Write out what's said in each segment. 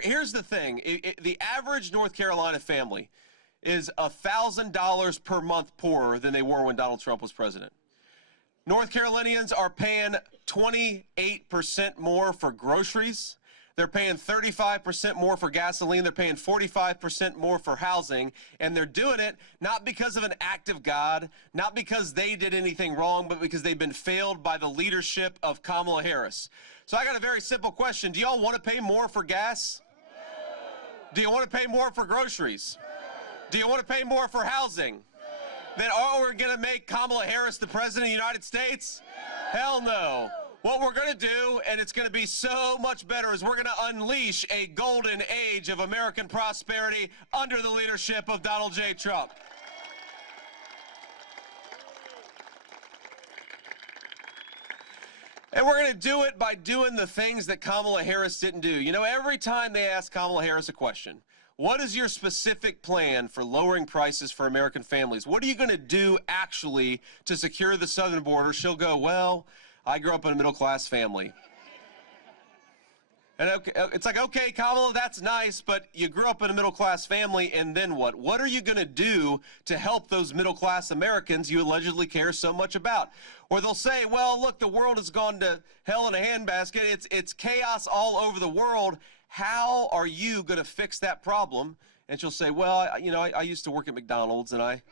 Here's the thing. The average North Carolina family is $1,000 per month poorer than they were when Donald Trump was president. North Carolinians are paying 28% more for groceries. They're paying 35% more for gasoline. They're paying 45% more for housing. And they're doing it not because of an act of God, not because they did anything wrong, but because they've been failed by the leadership of Kamala Harris. So I got a very simple question. Do y'all want to pay more for gas? Do you want to pay more for groceries? Do you want to pay more for housing? Then are we going to make Kamala Harris the president of the United States? Hell no. What we're going to do, and it's going to be so much better, is we're going to unleash a golden age of American prosperity under the leadership of Donald J. Trump. And we're going to do it by doing the things that Kamala Harris didn't do. You know, every time they ask Kamala Harris a question, what is your specific plan for lowering prices for American families? What are you going to do actually to secure the southern border? She'll go, well, I grew up in a middle-class family. And it's like, okay, Kamala, that's nice, but you grew up in a middle-class family, and then what? What are you going to do to help those middle-class Americans you allegedly care so much about? Or they'll say, well, look, the world has gone to hell in a handbasket. It's chaos all over the world. How are you going to fix that problem? And she'll say, well, I used to work at McDonald's, and I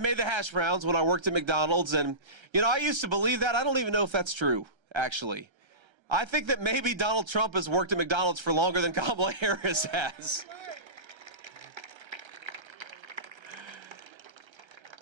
made the hash browns when I worked at McDonald's, and, I used to believe that. I don't even know if that's true, actually. I think that maybe Donald Trump has worked at McDonald's for longer than Kamala Harris has.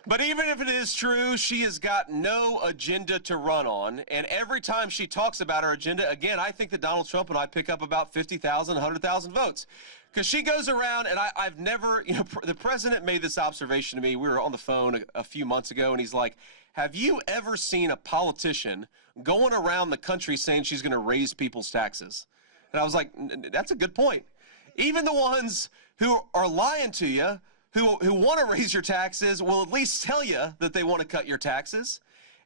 But even if it is true, she has got no agenda to run on. And every time she talks about her agenda, again, I think that Donald Trump and I pick up about 50,000, 100,000 votes. Because she goes around, and I've never, the president made this observation to me. We were on the phone a few months ago, and he's like, have you ever seen a politician going around the country saying she's going to raise people's taxes? And I was like, that's a good point. Even the ones who are lying to you, who want to raise your taxes, will at least tell you that they want to cut your taxes.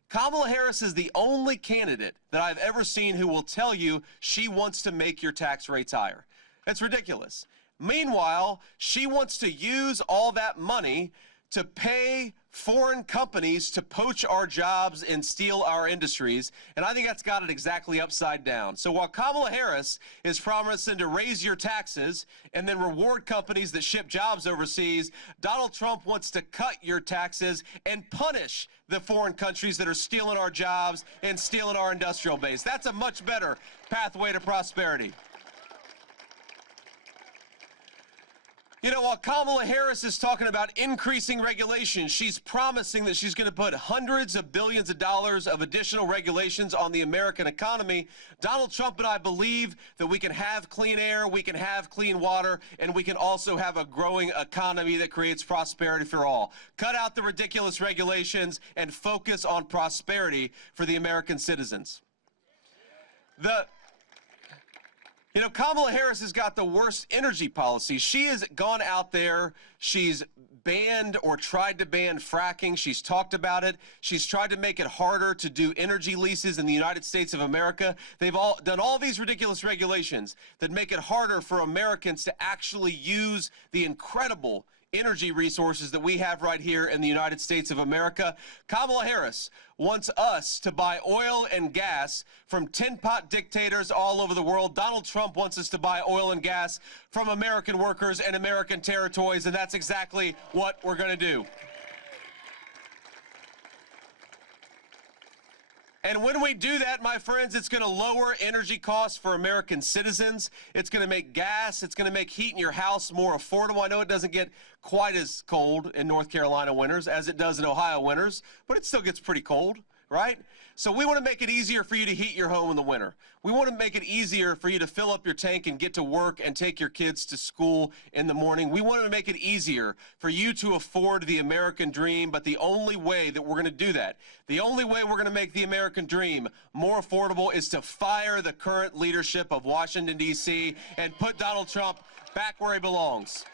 Kamala Harris is the only candidate that I've ever seen who will tell you she wants to make your tax rates higher. That's ridiculous. Meanwhile, she wants to use all that money to pay foreign companies to poach our jobs and steal our industries, and I think that's got it exactly upside down. So while Kamala Harris is promising to raise your taxes and then reward companies that ship jobs overseas, Donald Trump wants to cut your taxes and punish the foreign countries that are stealing our jobs and stealing our industrial base. That's a much better pathway to prosperity. While Kamala Harris is talking about increasing regulation, she's promising that she's going to put hundreds of billions of dollars of additional regulations on the American economy. Donald Trump and I believe that we can have clean air, we can have clean water, and we can also have a growing economy that creates prosperity for all. Cut out the ridiculous regulations and focus on prosperity for the American citizens. Kamala Harris has got the worst energy policy. She has gone out there, she's banned or tried to ban fracking. She's talked about it. She's tried to make it harder to do energy leases in the United States of America. They've all done all these ridiculous regulations that make it harder for Americans to actually use the incredible energy resources that we have right here in the United States of America. Kamala Harris wants us to buy oil and gas from tin-pot dictators all over the world. Donald Trump wants us to buy oil and gas from American workers and American territories, and that's exactly what we're going to do. And when we do that, my friends, it's going to lower energy costs for American citizens. It's going to make gas, it's going to make heat in your house more affordable. I know it doesn't get quite as cold in North Carolina winters as it does in Ohio winters, but it still gets pretty cold, right? So we want to make it easier for you to heat your home in the winter. We want to make it easier for you to fill up your tank and get to work and take your kids to school in the morning. We want to make it easier for you to afford the American dream, but the only way that we're going to do that, the only way we're going to make the American dream more affordable is to fire the current leadership of Washington, D.C. and put Donald Trump back where he belongs.